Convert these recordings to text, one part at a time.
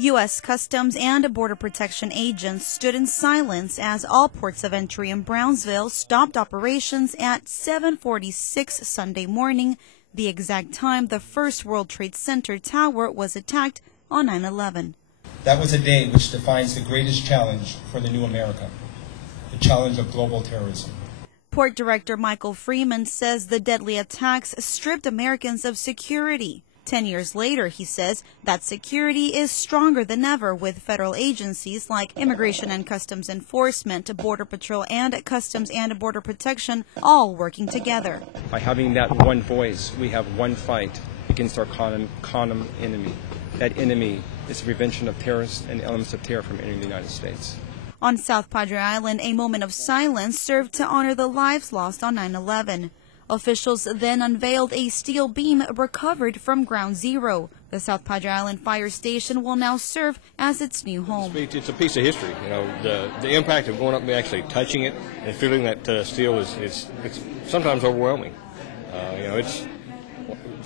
U.S. Customs and Border Protection agents stood in silence as all ports of entry in Brownsville stopped operations at 7:46 Sunday morning, the exact time the first World Trade Center tower was attacked on 9/11. That was a day which defines the greatest challenge for the new America, the challenge of global terrorism. Port Director Michael Freeman says the deadly attacks stripped Americans of security. 10 years later, he says that security is stronger than ever with federal agencies like Immigration and Customs Enforcement, Border Patrol, and Customs and Border Protection all working together. By having that one voice, we have one fight against our common enemy. That enemy is the prevention of terrorists and elements of terror from entering the United States. On South Padre Island, a moment of silence served to honor the lives lost on 9/11. Officials then unveiled a steel beam recovered from Ground Zero. The South Padre Island Fire Station will now serve as its new home. It's a piece of history. You know, the impact of going up and actually touching it and feeling that steel is sometimes overwhelming. It's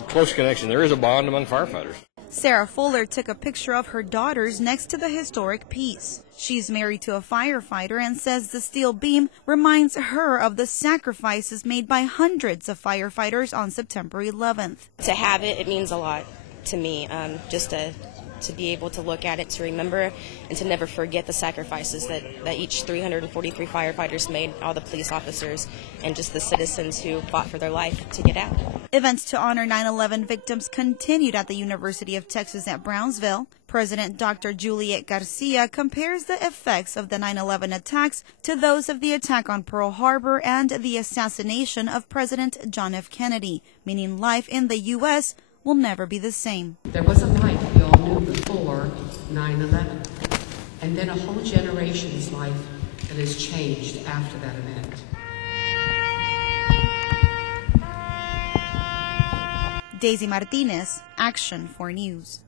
a close connection. There is a bond among firefighters. Sarah Fuller took a picture of her daughters next to the historic piece. She's married to a firefighter and says the steel beam reminds her of the sacrifices made by hundreds of firefighters on September 11th. To have it means a lot to me, just to be able to look at it, to remember, and to never forget the sacrifices that each 343 firefighters made, all the police officers, and just the citizens who fought for their life to get out. Events to honor 9/11 victims continued at the University of Texas at Brownsville. President Dr. Juliet Garcia compares the effects of the 9/11 attacks to those of the attack on Pearl Harbor and the assassination of President John F. Kennedy, meaning life in the U.S. will never be the same. There was a life we all knew before 9/11, and then a whole generation's life that has changed after that event. Daisy Martinez, Action 4 News.